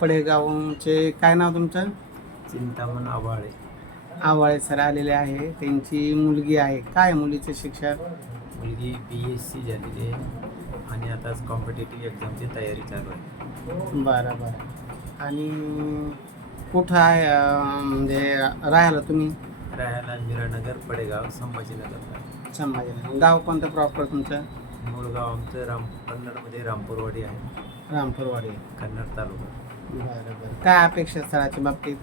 पडेगावचे काय नाव तुमचं? चिंतामण आवाळे आवाळे सर आलेले आहे. त्यांची मुलगी आहे. काय मुलीचं शिक्षण? मुलगी बी एस सी झालेली आहे आणि आताच कॉम्पिटेटिव्ह एक्झामची तयारी चालू आहे. बरं बरं. आणि कुठं आहे म्हणजे राहायला तुम्ही? राहायला मीरानगर पडेगाव संभाजीनगरला संभाजीनगर. गाव कोणतं प्रॉपर तुमचं? मूळ गाव आमचं राम कन्नडमध्ये रामपूरवाडी आहे. रामपूरवाडी. कन्नड तालुका. बरं बरं. काय अपेक्षा स्थळाच्या बाबतीत?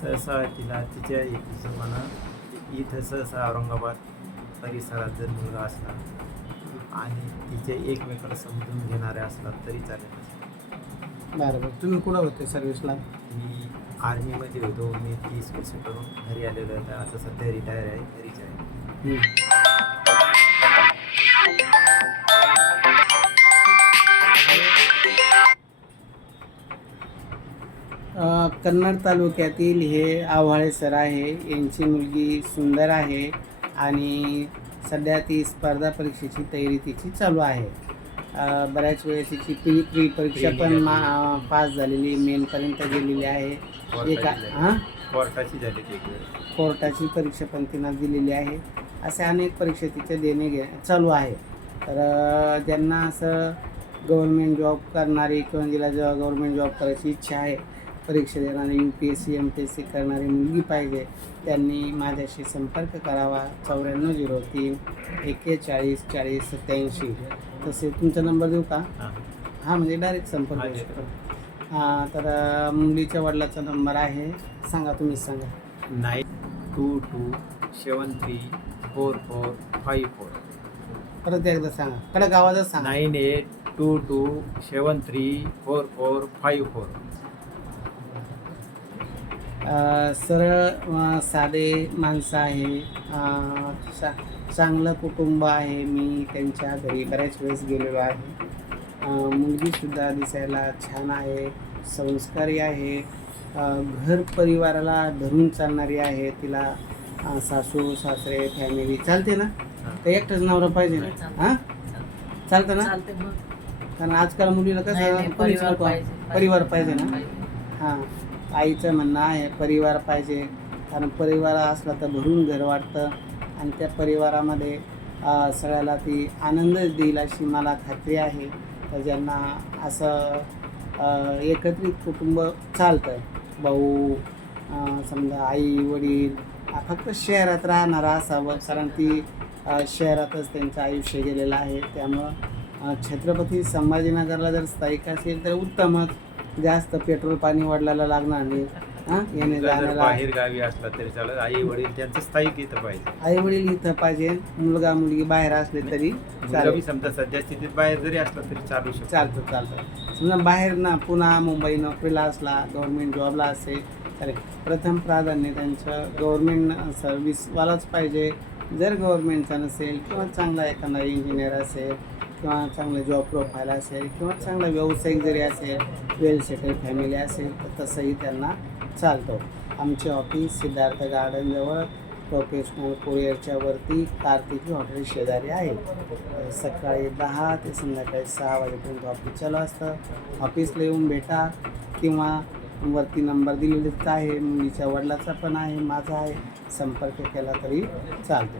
सहसा तिला तिच्या हिशोबानं इथं सहसा औरंगाबाद परिसरात जर मुलगा असला आणि तिचे एकमेकाला समजून घेणारे असला तरी चालेल. बरं बरं. तुम्ही कुठं होते सर्व्हिसला? मी आर्मीमध्ये होतो. मी तीस वर्ष करून घरी आलेलो आहे. आता सध्या रिटायर आहे घरीच आहे. कन्नड तालुक्यातील हे आव्हाळे सर आहे. यांची मुलगी सुंदर आहे आणि सध्या ती स्पर्धा परीक्षेची तयारी तिची चालू आहे. बऱ्याच वेळेस तिची प्री प्री परीक्षा पण मा पास झालेली मेनपर्यंत गेलेली आहे. एका हां? कोर्टाची झाली कोर्टाची परीक्षा पण तिनं दिलेली आहे. असे अनेक परीक्षा तिचे देणे घे चालू आहे. तर ज्यांना असं गव्हर्मेंट जॉब करणारी किंवा जिला जेव्हा गव्हर्मेंट जॉब करायची इच्छा आहे परीक्षा देणारी U P S C M P S C करणारी मुलगी पाहिजे त्यांनी माझ्याशी संपर्क करावा. चौऱ्याण्णव झिरो तीन एक्केचाळीस चाळीस सत्याऐंशी. तसे तुमचा नंबर देऊ का? हां. म्हणजे डायरेक्ट संपर्क हा. शकतो हां तर मुलीच्या वडिलाचा नंबर आहे. सांगा तुम्हीच सांगा. Nine two two seven three four four five four. परत एकदा सांगा. कडक आवाजच सांगा. Nine eight two two seven three four four five four. सरळ साधे माणसं आहे. अ, चा चांगलं कुटुंब आहे. मी त्यांच्या घरी बऱ्याच वेळेस गेलेलो आहे. मुलगीसुद्धा दिसायला छान आहे. संस्कारी आहे. घर परिवाराला धरून चालणारी आहे. तिला सासू सासरे फॅमिली चालते ना? तर एकटंच नवरा पाहिजे ना? हां? चालतं ना? कारण आजकाल मुलीला कसं परिवार. पाहिजे परिवार पाहिजे. ना. हां. आईचं म्हणणं आहे परिवार पाहिजे. कारण परिवार असला तर भरून घर वाटतं. आणि त्या परिवारामध्ये सगळ्याला ती आनंदच देईल अशी मला खात्री आहे. तर ज्यांना असं एकत्रित कुटुंब चालतं. भाऊ समजा आई वडील फक्त शहरात राहणारा असावं. कारण ती शहरातच त्यांचं आयुष्य गेलेलं आहे. त्यामुळं छत्रपती संभाजीनगरला जर स्थायिक असेल तर उत्तमच. जास्त पेट्रोल पाणी वडिलाला लागणार नाही. हां? येणे जाण्याला. बाहेर गावी असला तरी चालेल. आई वडील त्यांचं स्थायिक इथं पाहिजे. आई वडील इथं पाहिजे. मुलगा मुलगी बाहेर असले तरी मुलगा चालेल. समजा सध्या स्थितीत बाहेर जरी असला तरी चालू शकतो. चालतं चालतं. समजा बाहेर ना पुन्हा मुंबई नोकरीला असला गव्हर्मेंट जॉबला असेल तर प्रथम प्राधान्य त्यांचं गव्हर्मेंट सर्व्हिसवालाच पाहिजे. जर गव्हर्मेंटचा नसेल किंवा चांगला एखादा इंजिनियर असेल किंवा चांगलं जॉब प्रोफाईल असेल किंवा चांगला व्यावसायिक जरी असेल वेल सेटल फॅमिली असेल तर तसंही त्यांना चालतो. आमचे ऑफिस सिद्धार्थ गार्डनजवळ प्रोफेशनल कोरिअरच्या वरती कार्तिकी हॉटेल शेजारी आहे. सकाळी दहा ते संध्याकाळी सहा वाजेपर्यंत ऑफिस चालू असतं. ऑफिसला येऊन भेटा किंवा वरती नंबर दिलेलेच आहे. मुलीच्या वडिलाचा पण आहे माझा आहे. संपर्क केला तरी चालतो.